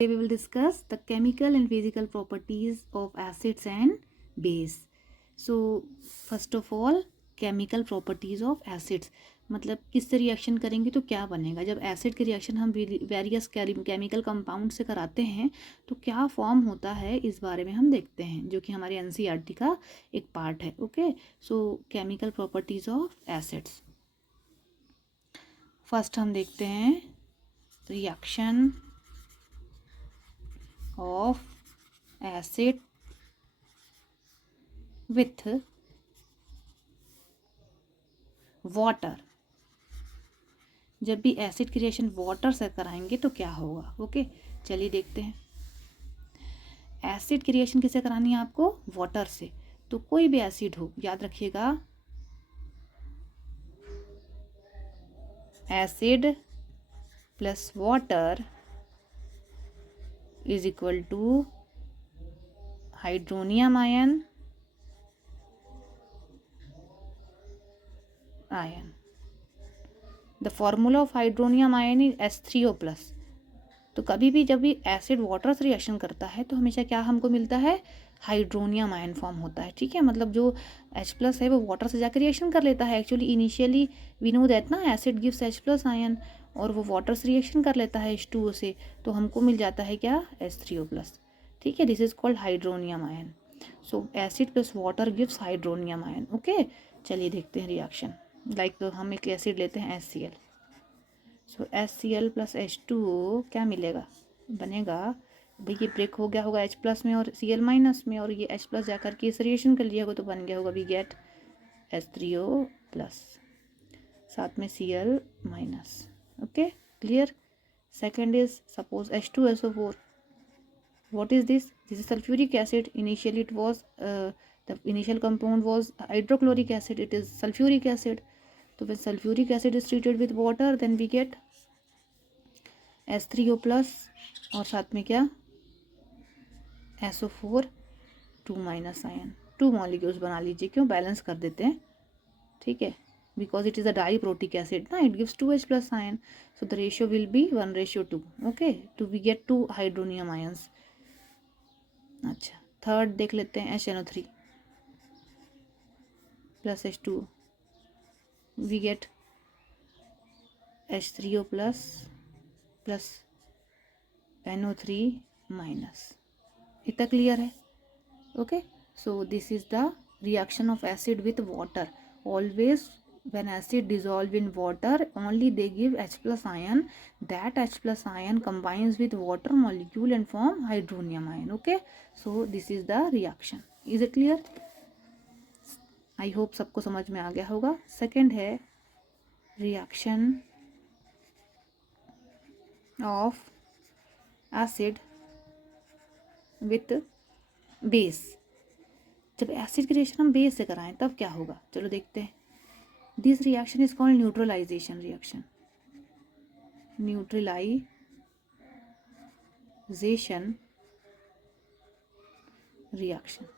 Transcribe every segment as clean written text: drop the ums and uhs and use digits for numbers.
Today we will discuss the chemical and physical properties of acids and base. So first of all, chemical properties of acids, मतलब किससे reaction करेंगे तो क्या बनेगा. जब acid की रिएक्शन हम वेरियस केमिकल कंपाउंड से कराते हैं तो क्या फॉर्म होता है, इस बारे में हम देखते हैं, जो कि हमारे एनसीईआरटी का एक पार्ट है. Okay, so chemical properties of acids. First हम देखते हैं reaction of acid with water. जब भी एसिड की रिएक्शन वाटर से कराएंगे तो क्या होगा. ओके, चलिए देखते हैं. एसिड की रिएक्शन किससे करानी है आपको, वाटर से. तो कोई भी एसिड हो, याद रखिएगा, acid plus water is equal to hydronium ion. The formula of hydronium ion is H3O plus. तो कभी भी जब भी एसिड वाटर से रिएक्शन करता है तो हमेशा क्या हमको मिलता है, हाइड्रोनियम आयन फॉर्म होता है. ठीक है, मतलब जो H प्लस है वो वाटर से जाकर रिएक्शन कर लेता है. Actually initially we know that ना, acid gives H plus ion और वो वाटर से रिएक्शन कर लेता है H2O से, तो हमको मिल जाता है क्या, H3O प्लस. ठीक है, this is called hydronium ion. So acid plus water gives hydronium ion. Okay, चलिए देखते हैं रिएक्शन. लाइक हम एक एसिड लेते हैं HCl. सो HCl प्लस H2O क्या मिलेगा, बनेगा भाई, ये ब्रेक हो गया होगा H प्लस में और Cl माइनस में, और ये H प्लस जाकर के इस रिएक्शन कर लिया होगा तो बन गया होगा वी गेट H3O प्लस, साथ में Cl minus. Okay, clear. Second is suppose H2SO4. what is this is sulfuric acid. Initially it was the initial compound was hydrochloric acid, it is sulfuric acid. So when sulfuric acid is treated with water then we get H3O plus और साथ में क्या, SO4 2 minus ion. 2 molecules बना लीजिए, क्यों, balance कर देते हैं. ठीक है, because it is a diprotic acid ना, it gives 2H plus ion, so the ratio will be 1:2. okay, to we get 2 hydronium ions. अच्छा, थर्ड देख लेते हैं HNO3 plus H2O, we get H3O plus plus NO3 minus. इतना clear है. Okay, so this is the reaction of acid with water. Always when acid dissolve in water only they give H plus ion. That H plus ion combines with water molecule and form hydronium ion. Okay, so this is the reaction. Is it clear? I hope सबको समझ में आ गया होगा. Second है reaction of acid with base. जब acid की reaction हम base से कराएं तब क्या होगा, चलो देखते हैं. This reaction is called neutralization reaction. Neutralization reaction.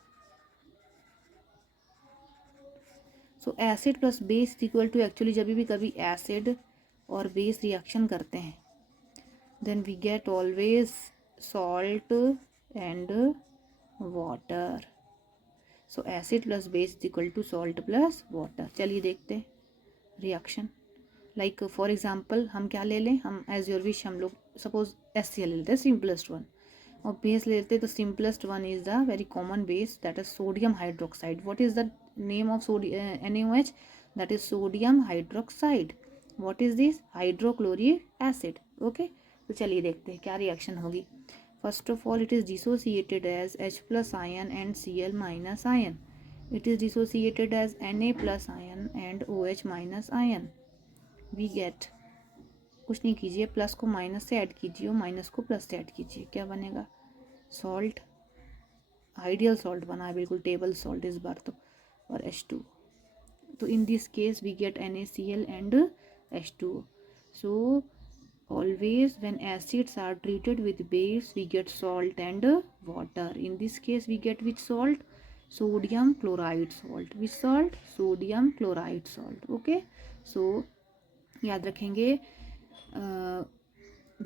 So acid plus base is equal to, actually जब भी कभी acid और base reaction करते हैं then we get always salt and water. So acid plus base is equal to salt plus water. चलिए देखते हैं reaction. Like for example हम क्या ले लें, हम एज योर विश, हम लोग सपोज HCl ले लेते हैं, सिंपलेस्ट वन, और बेस ले लेते हैं. तो simplest one is the very common base, that is sodium hydroxide. What is the name of NaOH, that is sodium hydroxide. What is this, hydrochloric acid. Okay, तो चलिए देखते हैं क्या रिएक्शन होगी. First of all, it is dissociated as H plus ion and Cl minus ion. It is dissociated as Na plus ion and OH minus ion. We get, कुछ नहीं कीजिए, plus को माइनस से ऐड कीजिए और minus को plus से add कीजिए, क्या बनेगा, सॉल्ट. आइडियल सॉल्ट बना है, बिल्कुल टेबल सॉल्ट इस बार तो, और H2. तो in this case we get NaCl and H2O. So always when acids are treated with base we get salt and water. In this case we get which salt, sodium chloride salt. Which salt, sodium chloride salt. Okay, so याद रखेंगे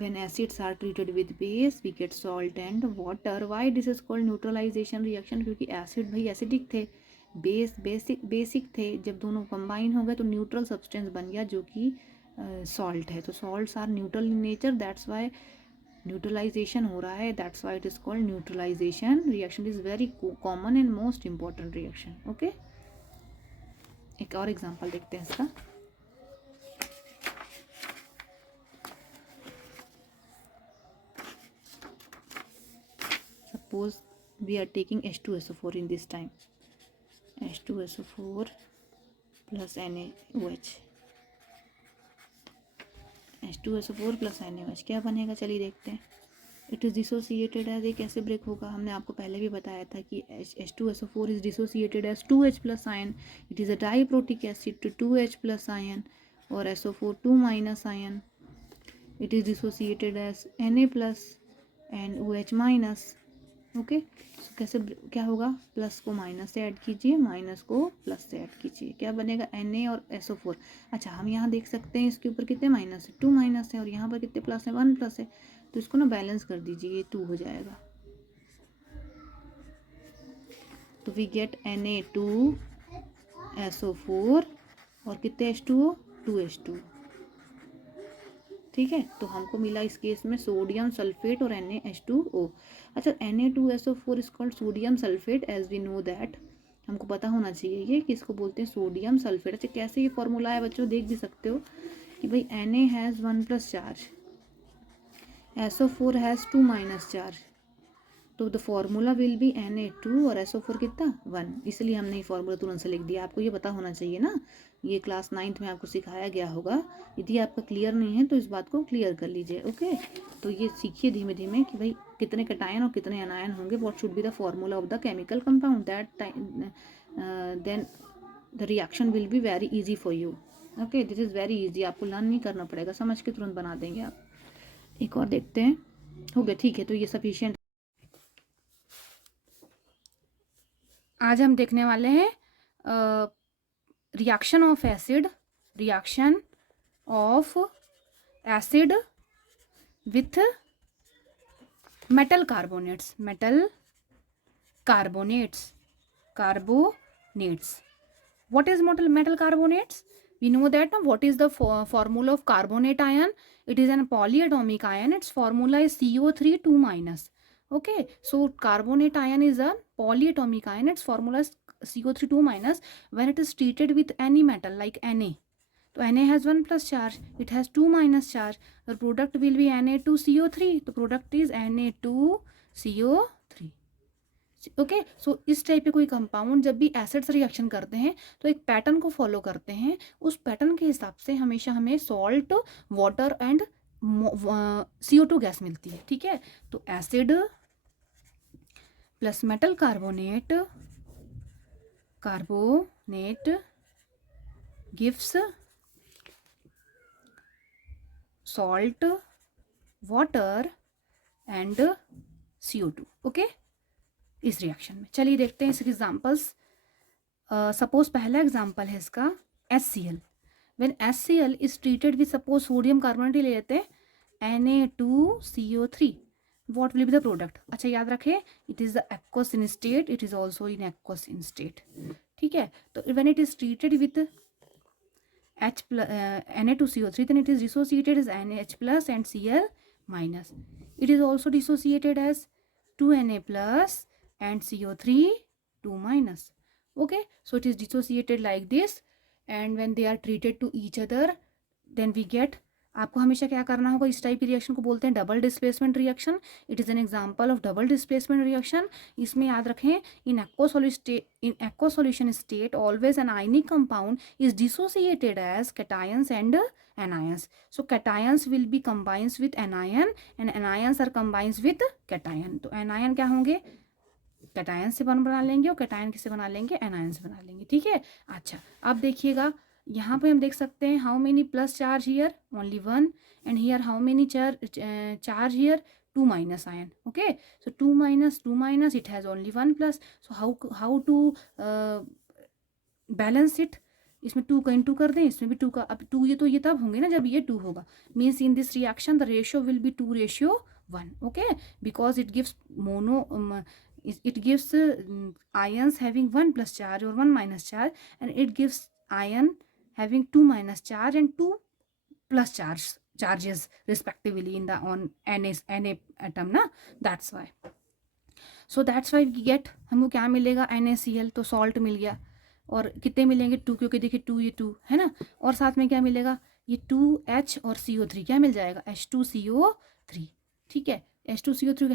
when acids are treated with base we get salt and water. Why this is called neutralization reaction? क्योंकि acid भाई acidic थे, base basic थे, जब दोनों combine हो गए तो neutral substance बन गया जो कि salt है. तो salts are neutral in nature, that's why neutralization हो रहा है, that's why it is called neutralization reaction. Is very common and most important reaction. Okay, एक और एग्जांपल देखते हैं इसका. Suppose we are taking H2SO4 in this time. H2SO4 plus NaOH. H2SO4 plus NaOH क्या बनेगा? चलिए देखते हैं. इट इज़ डिसोसिएटेड एज, ये कैसे ब्रेक होगा? हमने आपको पहले भी बताया था कि H2SO4 is dissociated as 2H plus ion. It is a diprotic acid to 2H plus ion और SO4 2 minus ion. It is dissociated as Na plus and OH minus. Okay, so कैसे क्या होगा? प्लस को minus से add कीजिए, minus को plus से add कीजिए, क्या बनेगा? Na और SO4. अच्छा, हम यहाँ देख सकते हैं इसके ऊपर कितने माइनस है? 2 माइनस है और यहाँ पर कितने प्लस है? 1 प्लस है. तो इसको ना बैलेंस कर दीजिए, ये 2 हो जाएगा. तो वी गेट Na2 SO4 और कितने H2O? 2H2. ठीक है, तो हमको मिला इस केस में सोडियम सल्फेट और NaH2O. अच्छा, Na2SO4 is called sodium sulphate as we know that. हमको पता होना चाहिए ये कि इसको बोलते हैं सोडियम सल्फेट. अच्छा, कैसे ये फॉर्मूला है बच्चों? देख भी सकते हो कि भाई Na has 1 plus charge, SO4 has 2 minus charge. तो the formula will be Na2 और SO4 कितना? 1. इसलिए हमने ये फॉर्मूला तुरंत से लिख दिया. आपको ये पता होना चाहिए ना, ये क्लास 9th में आपको सिखाया गया होगा. यदि आपका क्लियर नहीं है तो इस बात को क्लियर कर लीजिए. ओके, तो ये सीखिए धीमे धीमे कि भाई कितने कैटायन और कितने एनायन होंगे. What should be the formula of the chemical compound, that then the reaction will be very easy for you. Okay, this is very easy, आपको लर्न नहीं करना पड़ेगा, समझ के तुरंत बना देंगे आप. एक और देखते हैं. हो गया, ठीक है, तो ये सफिशिएंट. आज हम देखने वाले हैं reaction of acid with metal carbonates. What is metal carbonates? We know that now. What is the formula of carbonate ion? It is an polyatomic ion. Its formula is CO3 2 minus. Okay, so carbonate ion is a polyatomic ion. Its formula is CO3 2 minus. When it is treated with any metal like Na, so Na has 1 plus charge, it has 2 minus charge. The product will be Na2CO3. The product is Na2CO3. Okay, so इस type पे कोई compound जब भी acid से reaction करते हैं तो एक पैटर्न को फॉलो करते हैं. उस पैटर्न के हिसाब से हमेशा हमें salt, water and CO2 gas मिलती है. ठीक है, तो acid plus metal carbonate gives salt, water and CO2. Okay, इस रिएक्शन में चलिए देखते हैं इसके एग्जांपल्स. सपोज पहला एग्जांपल है इसका HCl. When HCl is treated with, suppose sodium carbonate ले लेते हैं, Na2CO3. What will be the product? अच्छा, याद रखें, it is the aqueous in state, it is also in aqueous in state. ठीक है, तो when it is treated with Na2CO3 then it is dissociated as NH plus and Cl minus. It is also dissociated as 2Na plus and CO3 2 minus. Okay, so it is dissociated like this, and when they are treated to each other then we get, आपको हमेशा क्या करना होगा, इस type की reaction को बोलते हैं double displacement reaction. It is an example of double displacement reaction. इसमें याद रखें, in aqua solution state always an ionic compound is dissociated as cations and anions. So cations will be combines with anion and anions are combines with cation. तो anion क्या होंगे? Cation से बना लेंगे और कैटायन किसे बना लेंगे? एनायन से बना लेंगे. ठीक है, अच्छा, अब देखिएगा यहाँ पे हम देख सकते हैं how many plus charge here, only 1, and here how many charge here, 2 minus ion. Okay, so 2 minus it has only 1 plus. So how to balance it? इसमें 2 का इंटू कर दें, इसमें भी 2 का, अब 2 ये तो ये तब होंगे ना जब ये 2 होगा, means in this reaction the ratio will be 2:1, okay, because it gives it gives ions having 1 plus charge or 1 minus charge, and it gives ion having 2 minus charge and 2 plus charges respectively in the on Na atom ना, that's why. So that's why we get, हमको क्या मिलेगा, NaCl, तो salt मिल गया, और कितने मिलेंगे 2, क्योंकि देखिए 2 ये 2 है ना, और साथ में क्या मिलेगा, ये 2H और CO3 क्या मिल जाएगा, H2CO3, ठीक है। H2CO3,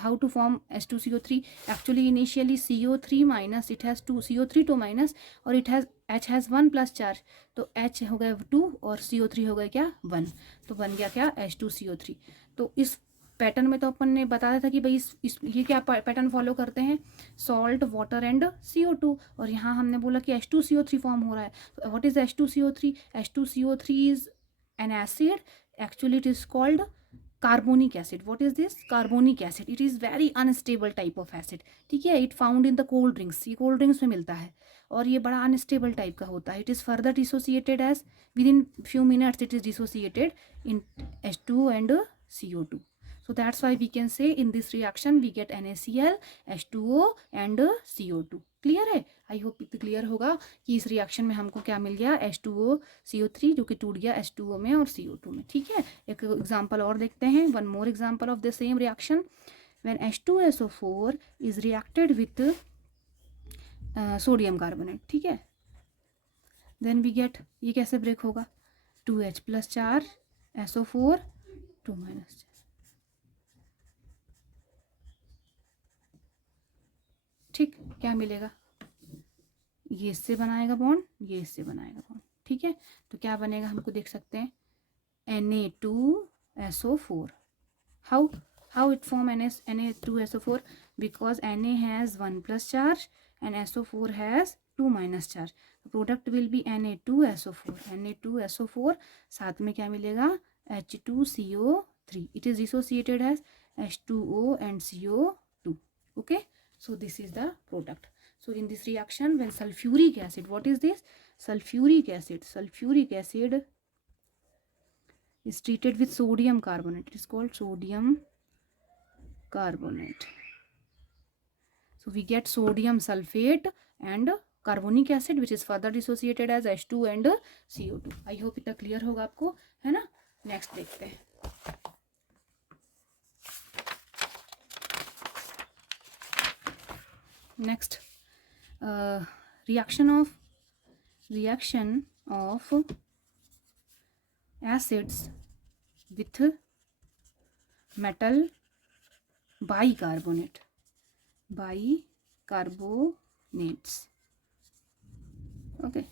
how to form H2CO3, actually initially CO3 minus, it has 2 CO3 2 minus, और H has 1 plus charge, तो H हो गया 2 और CO3 हो गया क्या 1, तो बन गया क्या H2CO3। तो इस पैटर्न में तो अपन ने बताया था कि भाई इस ये क्या पैटर्न फॉलो करते हैं, सॉल्ट, वाटर एंड CO2, और यहाँ हमने बोला कि H2CO3 फॉर्म हो रहा है। तो what is H2CO3? H2CO3 is an acid, actually it is called carbonic acid. What is this? Carbonic acid. It is very unstable type of acid, ठीक है। It found in the cold drinks, ये cold drinks में मिलता है, और ये बड़ा unstable type का होता है। It is further dissociated as within few minutes it is dissociated in H2 and CO2. So that's why we can say in this reaction we get NaCl, H2O and CO2. Clear है? I hope इतना clear होगा कि इस reaction में हमको क्या मिल गया, H2O CO3 जो कि टूट गया H2O में और CO2 में, ठीक है। एक एग्जांपल और देखते हैं, one more example of the same reaction. When H2SO4 is reacted with sodium carbonate, ठीक है, देन वी गेट, ये कैसे ब्रेक होगा, 2H plus charge SO4 2 minus, ठीक, क्या मिलेगा, ये इससे बनाएगा बॉन्ड, ये इससे बनाएगा बॉन्ड, ठीक है। तो क्या बनेगा हमको देख सकते हैं, Na2SO4। how it form Na2SO4? because Na has 1 plus charge and SO4 has 2 minus charge, the product will be Na2SO4। Na2SO4 साथ में क्या मिलेगा, H2CO3, it is dissociated as H2O and CO2, okay। So this is the product. So in this reaction, when sulfuric acid, what is this? Sulfuric acid is treated with sodium carbonate. It is called sodium carbonate. So we get sodium sulfate and carbonic acid, which is further dissociated as H2 and CO2. I hope इतना clear होगा आपको, है ना। Next देखते हैं। Next, reaction of acids with metal bicarbonates, okay।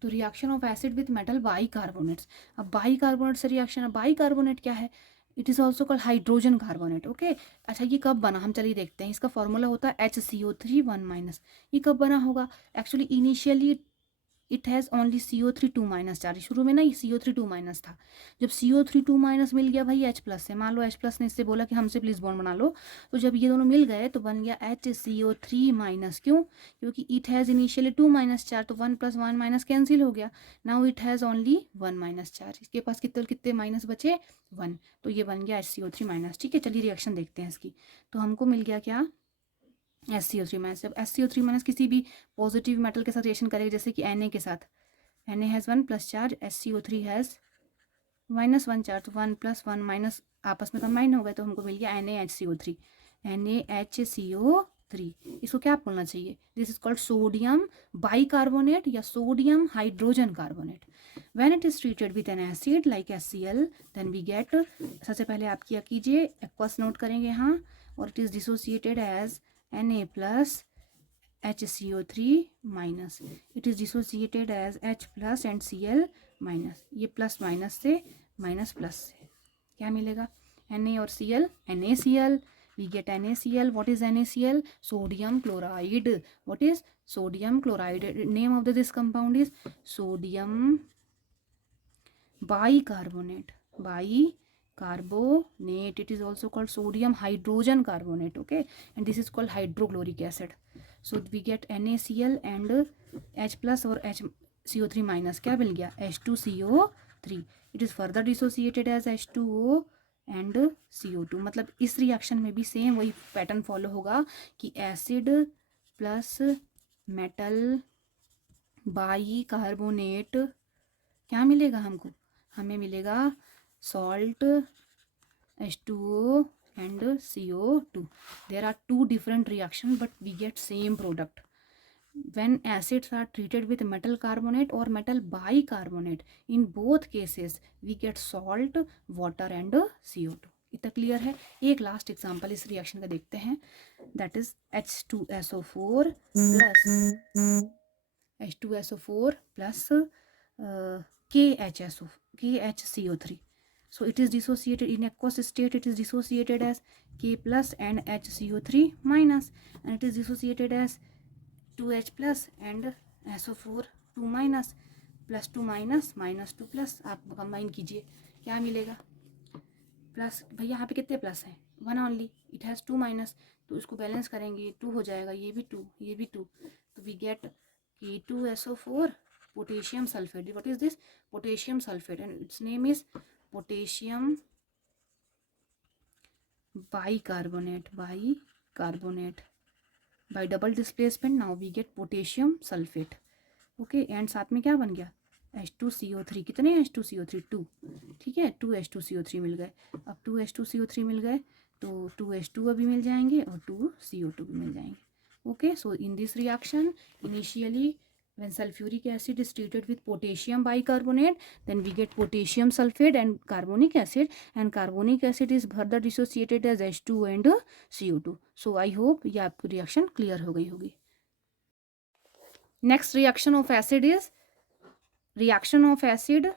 तो reaction of acid with metal bicarbonates. अब bicarbonate से रिएक्शन, अब बाइकार्बोनेट क्या है, it is also called hydrogen carbonate, okay. अच्छा ये कब बना, हम चलिए देखते हैं। इसका फॉर्मूला होता है HCO3 1 माइनस। ये कब बना होगा, actually initially it has only CO3 2 minus charge. शुरू में ना ये CO3 2 माइनस था, जब CO3 2 माइनस मिल गया भाई H प्लस से, मान लो H प्लस ने इससे बोला कि हमसे प्लीज़ बॉन्ड बना लो, तो जब ये दोनों मिल गए तो बन गया HCO3 माइनस। क्यों? क्योंकि it has initially 2 minus charge, तो 1 प्लस 1 माइनस कैंसिल हो गया, now it has only 1 minus charge. इसके पास कितने माइनस बचे, 1, तो ये बन गया HCO3 माइनस, ठीक है। चलिए रिएक्शन देखते हैं इसकी। तो हमको मिल गया क्या, SCO3 माइनस। जब SCO3 माइनस किसी भी पॉजिटिव मेटल के साथ रिएक्शन करेगा, जैसे कि Na के साथ, Na has 1 plus charge, SCO3 has -1 charge, तो 1 प्लस 1 माइनस आपस में कंबाइन हो गए, तो हमको मिल गया NaHCO3। NaHCO3 इसको क्या बोलना चाहिए, this is called sodium bicarbonate या sodium hydrogen carbonate. When it is treated with an acid like HCl, then we get, सबसे पहले आप क्या कीजिए, एक्वस नोट करेंगे यहाँ, और it is dissociated as Na plus HCO3 minus, it is dissociated as H plus and Cl minus. ये plus minus से माइनस प्लस से क्या मिलेगा, Na और Cl, NaCl, we get NaCl। what is NaCl? sodium chloride। what is sodium chloride? name of this compound is sodium bicarbonate। it is also called sodium hydrogen carbonate, okay, and this is called hydrochloric acid। So we get NaCl and H plus और HCO3 minus, क्या मिल गया H2CO3. It is further dissociated as H2O and CO2. मतलब इस reaction में भी same वही pattern follow होगा कि acid plus metal by carbonate क्या मिलेगा हमको, हमें मिलेगा salt H2O and CO2. There are two different reactions but we get same product. When acids are treated with metal carbonate or metal bicarbonate, in both cases we get salt, water and CO2. इतना clear है. एक last example इस reaction का देखते हैं, that is H2SO4 plus KHCO3. So it is dissociated in aqueous state. It is dissociated as K plus and HCO3 minus, and it is dissociated as 2H plus and SO4 2 minus, plus 2 minus minus 2 plus. आप combine कीजिए, क्या मिलेगा plus. भैया यहाँ पे कितने plus हैं, 1 only. It has 2 minus, तो इसको बैलेंस करेंगे 2 हो जाएगा, ये भी 2 ये भी 2. तो we get K2SO4 potassium sulfate. What is this? Potassium sulfate, and its name is potassium bicarbonate. By double displacement now we get potassium sulfate. Okay, and साथ में क्या बन गया H2CO3. कितने H2CO3 2. ठीक है, 2 H2CO3 मिल गए. अब 2 H2CO3 मिल गए तो 2 H2 अभी मिल जाएंगे और 2 CO2 भी मिल जाएंगे. Okay, so in this reaction initially when sulfuric acid is treated with potassium bicarbonate, then we get potassium sulfate and carbonic acid is further dissociated as H2 and CO2. So I hope ये आपको reaction clear हो गई होगी. Next reaction of acid is reaction of acid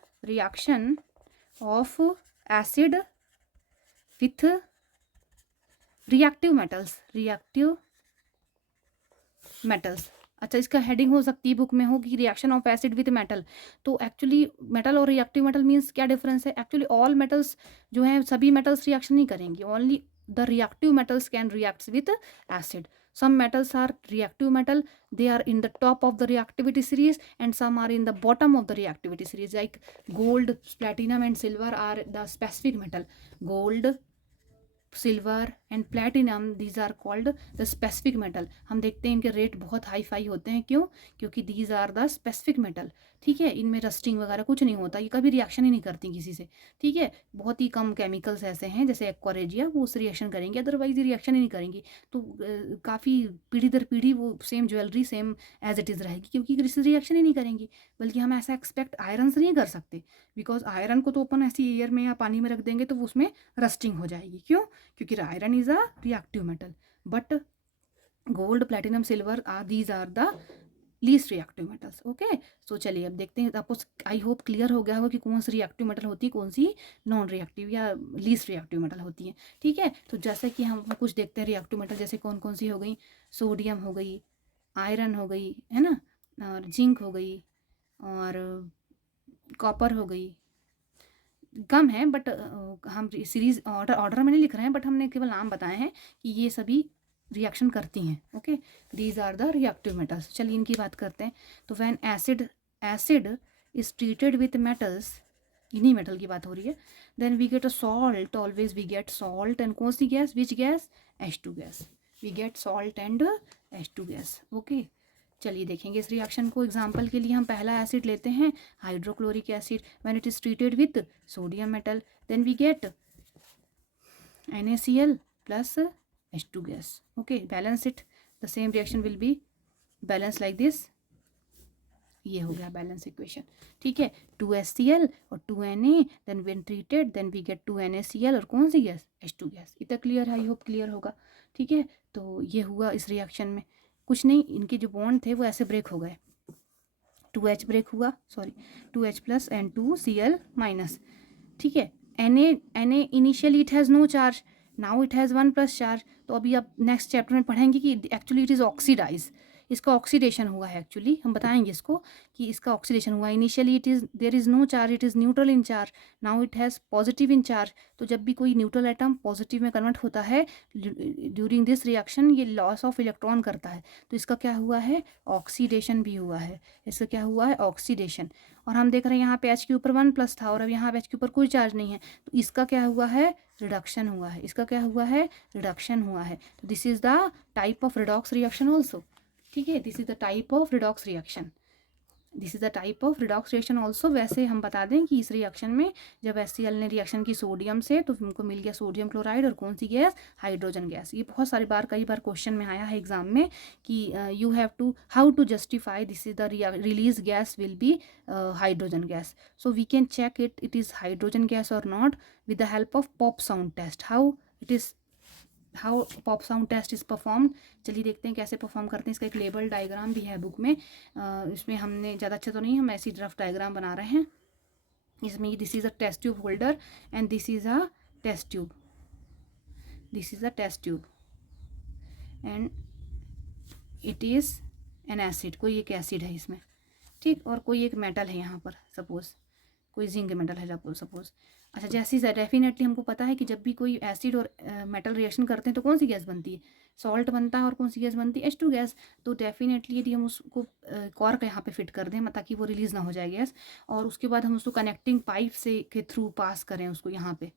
with reactive metals. अच्छा, इसका heading हो सकती है बुक में हो कि reaction of acid with metal. तो एक्चुअली मेटल और रिएक्टिव मेटल मीन्स क्या डिफरेंस है. एक्चुअली ऑल मेटल्स जो हैं सभी मेटल्स रिएक्शन नहीं करेंगे, only the reactive metals can react with acid. Some metals are reactive metal, they are in the top of the reactivity series, and some are in the bottom of the reactivity series, like gold, platinum and silver are the specific metal. Gold, silver and platinum, these are called the specific metal. हम देखते हैं इनके rate बहुत hi fi होते हैं. क्यों? क्योंकि these are the specific metal. ठीक है, इनमें रस्टिंग वगैरह कुछ नहीं होता, ये कभी रिएक्शन ही नहीं करती किसी से. ठीक है, बहुत ही कम केमिकल्स ऐसे हैं जैसे एक्वा रेजिया, वो उस रिएक्शन करेंगे, अदरवाइज ये रिएक्शन ही नहीं करेंगी. तो काफ़ी पीढ़ी दर पीढ़ी वो same jewellery same as it is रहेगी, क्योंकि रिएक्शन ही नहीं करेंगी. बल्कि हम ऐसा एक्सपेक्ट आयरन से नहीं कर सकते, बिकॉज आयरन को तो अपन ऐसी एयर में या पानी में रख देंगे तो वो उसमें रस्टिंग हो जाएगी. क्यों? क्योंकि iron is a reactive metal. But gold, platinum, silver these are the least reactive metals. Okay, so चलिए अब देखते हैं. आपको आई होप क्लियर हो गया होगा कि कौन सी रिएक्टिव मेटल होती है, कौन सी नॉन रिएक्टिव या लीस्ट रिएक्टिव मेटल होती है. ठीक है, तो जैसे कि हम कुछ देखते हैं रिएक्टिव मेटल, जैसे कौन कौन सी हो गई. सोडियम हो गई, आयरन हो गई, है ना, और जिंक हो गई, और कॉपर हो गई. कम है बट हम सीरीज ऑर्डर में नहीं लिख रहे हैं, बट हमने केवल नाम बताए हैं कि ये सभी रिएक्शन करती हैं. Okay, these are the reactive metals. चलिए इनकी बात करते हैं. तो when acid is treated with metals, इन्हीं मेटल की बात हो रही है, then we get a salt. Always we get salt. And कौन सी gas, which gas, H2 gas. We get salt and H2 gas. Okay, चलिए देखेंगे इस रिएक्शन को. एग्जाम्पल के लिए हम पहला एसिड लेते हैं, hydrochloric acid. When it is treated with sodium metal, then we get NaCl plus H2 gas. Okay, balance it. The same reaction will be balance like this. ये हो गया बैलेंस इक्वेशन. ठीक है, 2HCl और 2Na, then when treated then we get 2NaCl और कौन सी gas, H2 gas. इतना क्लियर है, आई होप क्लियर होगा. ठीक है, तो ये हुआ इस रिएक्शन में. कुछ नहीं, इनके जो बॉन्ड थे वो ऐसे ब्रेक हो गए. 2H ब्रेक हुआ, sorry 2H plus and 2Cl minus. ठीक है, Na initially it has no charge, now it has 1 plus charge. तो अभी आप नेक्स्ट चैप्टर में पढ़ेंगे कि एक्चुअली इट इज़ ऑक्सीडाइज. इसका ऑक्सीडेशन हुआ है एक्चुअली, हम बताएंगे इसको कि इसका ऑक्सीडेशन हुआ। Initially it is there is no charge, it is neutral in charge, now it has positive in charge. तो जब भी कोई न्यूट्रल एटम पॉजिटिव में कन्वर्ट होता है ड्यूरिंग दिस रिएक्शन, ये लॉस ऑफ इलेक्ट्रॉन करता है, तो इसका क्या हुआ है, ऑक्सीडेशन भी हुआ है। इसका क्या हुआ है, ऑक्सीडेशन। और हम देख रहे हैं यहाँ पे H के ऊपर 1+ था और अब यहाँ पे H के ऊपर कोई चार्ज नहीं है, तो इसका क्या हुआ है, रिडक्शन हुआ है। इसका क्या हुआ है, रिडक्शन हुआ है। तो this is the type of redox reaction also, ठीक है, this is the type of redox reaction, this is the type of redox reaction also. वैसे हम बता दें कि इस रिएक्शन में जब HCl ने रिएक्शन की सोडियम से, तो उनको मिल गया सोडियम क्लोराइड, और कौन सी गैस, हाइड्रोजन गैस। ये बहुत सारी बार, कई बार क्वेश्चन में आया है एग्जाम में कि you have to how to justify this is the release gas will be hydrogen gas. So we can check it is hydrogen gas और not with the help of pop sound test. How pop sound test is performed, चलिए देखते हैं कैसे perform करते हैं। इसका एक label diagram भी है बुक में, इसमें हमने ज़्यादा अच्छा तो नहीं, हम ऐसी रफ डायग्राम बना रहे हैं। इसमें this is a test tube holder and this is a test tube, this is a test tube and it is an acid, कोई एक एसिड है इसमें, ठीक, और कोई एक मेटल है यहाँ पर, सपोज कोई जिंक मेटल है सपोज। अच्छा, जैसे ही डेफिनेटली हमको पता है कि जब भी कोई एसिड और मेटल रिएक्शन करते हैं तो कौन सी गैस बनती है, सॉल्ट बनता है, और कौन सी गैस बनती है, H2 गैस। तो डेफिनेटली यदि हम उसको कॉर्क यहाँ पे फिट कर दें ताकि वो रिलीज़ ना हो जाए गैस, और उसके बाद हम उसको कनेक्टिंग पाइप से के थ्रू पास करें उसको यहाँ पे,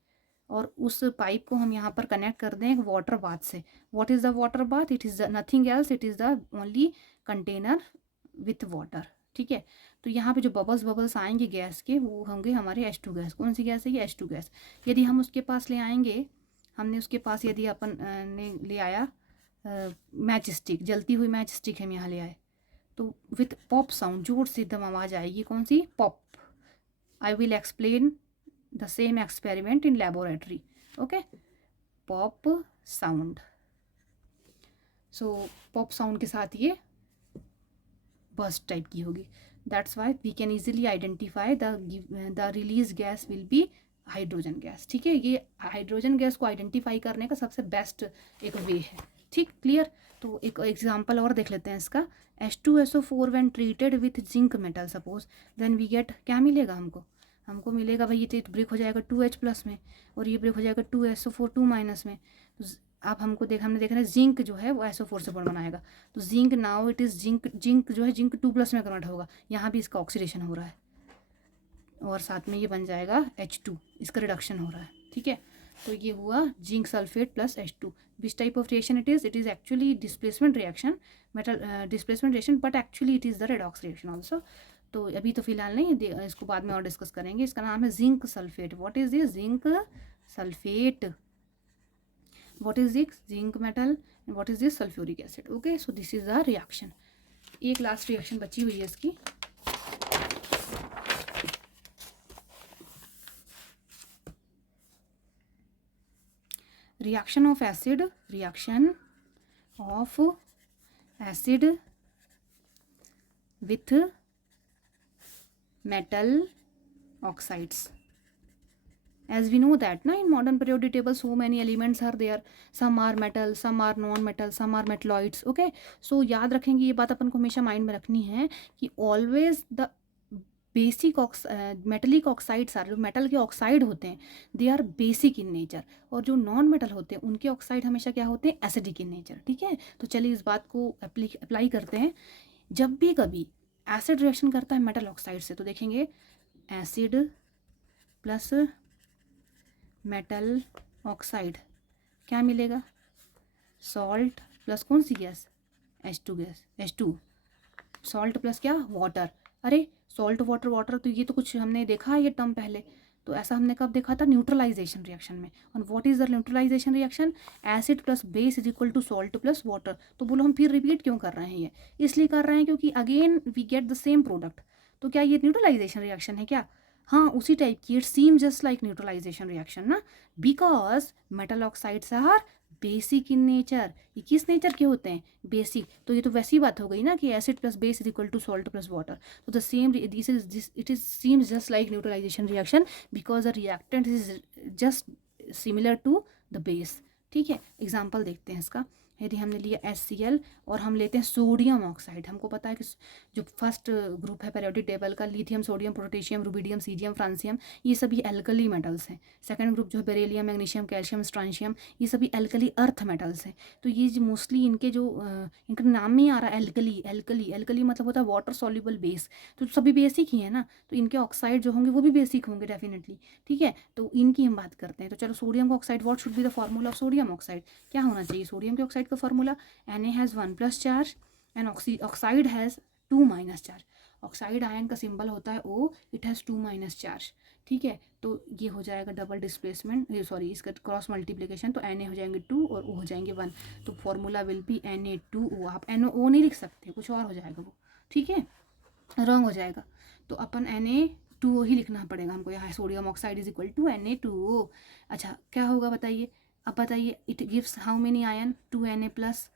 और उस पाइप को हम यहाँ पर कनेक्ट कर दें एक वाटर बाथ से। What is the water bath, it is nothing else, it is the only container with water, ठीक है। तो यहाँ पे जो बबल्स आएंगे गैस के, वो होंगे हमारे H2 गैस। कौन सी गैस है ये, H2 गैस। यदि हम उसके पास ले आएंगे, हमने उसके पास यदि अपन ने ले आया मैच स्टिक, जलती हुई मैच स्टिक हम यहाँ ले आए, तो विथ पॉप साउंड, जोर से एकदम आवाज़ आएगी, कौन सी, pop. I will explain the same experiment in laboratory, okay. Pop sound, so pop sound के साथ ये बर्स्ट टाइप की होगी। That's why we can easily identify the release gas will be hydrogen gas, ठीक है। ये हाइड्रोजन गैस को identify करने का सबसे बेस्ट एक वे है, ठीक, क्लियर। तो एक एग्जांपल और देख लेते हैं इसका। H2SO4 when treated with zinc metal suppose, then we get, क्या मिलेगा हमको मिलेगा भाई, ये ब्रेक हो जाएगा 2H+ में, और ये ब्रेक हो जाएगा 2SO4 2- में। तो आप हमने देखा है जिंक जो है वो SO4 से बॉन्ड बनाएगा, तो zinc now it is zinc जो है जिंक 2+ में कन्वर्ट होगा, यहाँ भी इसका ऑक्सीडेशन हो रहा है, और साथ में ये बन जाएगा H2, इसका रिडक्शन हो रहा है, ठीक है। तो ये हुआ zinc sulphate plus H2। Which type of reaction it is actually displacement reaction, metal displacement reaction, but actually it is the redox reaction also. तो अभी तो फिलहाल नहीं, इसको बाद में और डिस्कस करेंगे। इसका नाम है zinc sulphate. What is this, zinc sulphate, what is this zinc metal and what is this sulfuric acid, okay, so this is the reaction। एक लास्ट रिएक्शन बची हुई है इसकी, reaction of acid with metal oxides। As we know that na in modern periodic table so many elements are there, some are metal, some are non-metal, some are metalloids, okay। so याद रखेंगे ये बात, अपन को हमेशा mind में रखनी है कि always the basic metallic oxides are, जो मेटल के ऑक्साइड होते हैं they are basic in nature, और जो नॉन मेटल होते हैं उनके ऑक्साइड हमेशा क्या होते हैं, एसिडिक इन नेचर, ठीक है। तो चलिए इस बात को अप्लाई करते हैं। जब भी कभी एसिड रिएक्शन करता है मेटल ऑक्साइड से, तो देखेंगे एसिड प्लस मेटल ऑक्साइड क्या मिलेगा, सॉल्ट प्लस कौन सी gas, H2 gas, H2, salt plus क्या, वाटर। अरे सॉल्ट वाटर वाटर, तो ये तो कुछ हमने देखा है ये टर्म पहले, तो ऐसा हमने कब देखा था, न्यूट्रलाइजेशन रिएक्शन में। और what is the neutralization reaction, acid plus base is equal to salt plus water. तो बोलो हम फिर रिपीट क्यों कर रहे हैं, ये इसलिए कर रहे हैं क्योंकि again we get the same product. तो क्या ये न्यूट्रलाइजेशन रिएक्शन है क्या, हाँ उसी टाइप की, it seem just like neutralization reaction ना, because metal oxides are basic in nature. ये किस नेचर के होते हैं, बेसिक। तो ये तो वैसी बात हो गई ना कि acid plus base is equal to salt plus water. तो the same this is it is seems just like neutralization reaction because the reactant is just similar to the base, ठीक है। एग्जाम्पल देखते हैं इसका। यदि हमने लिया HCl और हम लेते हैं सोडियम ऑक्साइड, हमको पता है कि जो फर्स्ट ग्रुप है पीरियोडिक टेबल का, lithium, sodium, potassium, rubidium, caesium, francium, ये सभी एल्कली मेटल्स हैं। सेकंड ग्रुप जो है बेरिलियम, मैग्नीशियम, कैल्शियम, स्ट्रांशियम, ये सभी एल्कली अर्थ मेटल्स हैं। तो ये जो मोस्टली इनके जो इनका नाम में ही आ रहा है एल्कली, एल्कली, एल्कली मतलब होता है वाटर सॉल्युबल बेस, तो सभी बेसिक ही है ना, तो इनके ऑक्साइड जो होंगे वो भी बेसिक होंगे डेफिनेटली, ठीक है। तो इनकी हम बात करते हैं। तो चलो सोडियम का oxide, what should be the formula of sodium oxide, क्या होना चाहिए सोडियम के ऑक्साइड का formula, Na has 1+ charge and oxide has 2- charge. Oxide ion का सिंबल होता है O, इट हैज़ 2- चार्ज, ठीक है। तो ये हो जाएगा डबल डिस्प्लेसमेंट, सॉरी इसका क्रॉस मल्टीप्लिकेशन, तो Na हो जाएंगे 2 और O हो जाएंगे 1, तो फॉर्मूला विल बी Na2O। आप NO नहीं लिख सकते, कुछ और हो जाएगा वो, ठीक है, रॉन्ग हो जाएगा। तो अपन Na2O ही लिखना पड़ेगा हमको यहाँ, sodium oxide is equal to Na2O। अच्छा क्या होगा बताइए, अब बताइए it gives how many ion, 2Na+,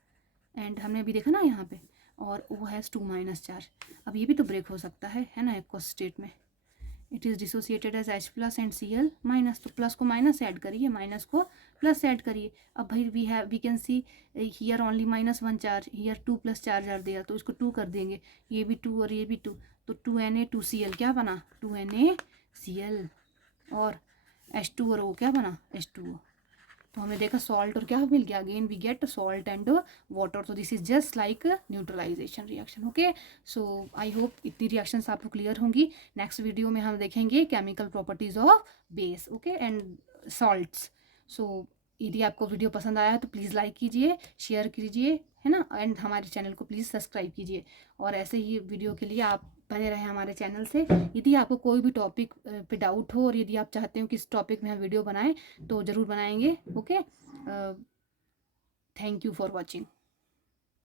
and हमने अभी देखा ना यहाँ पे, और O हैज़ 2- चार्ज। अब ये भी तो ब्रेक हो सकता है ना एक्वस स्टेट में। It is dissociated as H+ and Cl-, तो प्लस को माइनस से ऐड करिए, माइनस को प्लस से ऐड करिए। अब भाई we can see here only -1 charge, here 2+ charge are there, तो इसको 2 कर देंगे, ये भी 2 और ये भी 2, तो 2Na2Cl क्या बना, 2NaCl, और H2 और O क्या बना, H2O। तो हमने देखा सॉल्ट और क्या मिल गया, again we get salt and water, तो this is just like neutralization reaction. Okay, so I hope इतनी रिएक्शंस आपको क्लियर होंगी। नेक्स्ट वीडियो में हम देखेंगे chemical properties of base, okay, and salts. So यदि आपको वीडियो पसंद आया है तो प्लीज़ लाइक कीजिए, शेयर कीजिए, है ना, एंड हमारे चैनल को प्लीज़ सब्सक्राइब कीजिए। और ऐसे ही वीडियो के लिए आप बने रहें हमारे चैनल से। यदि आपको कोई भी टॉपिक पे डाउट हो और यदि आप चाहते हो कि इस टॉपिक में हम वीडियो बनाएं तो ज़रूर बनाएंगे। Okay, thank you for watching.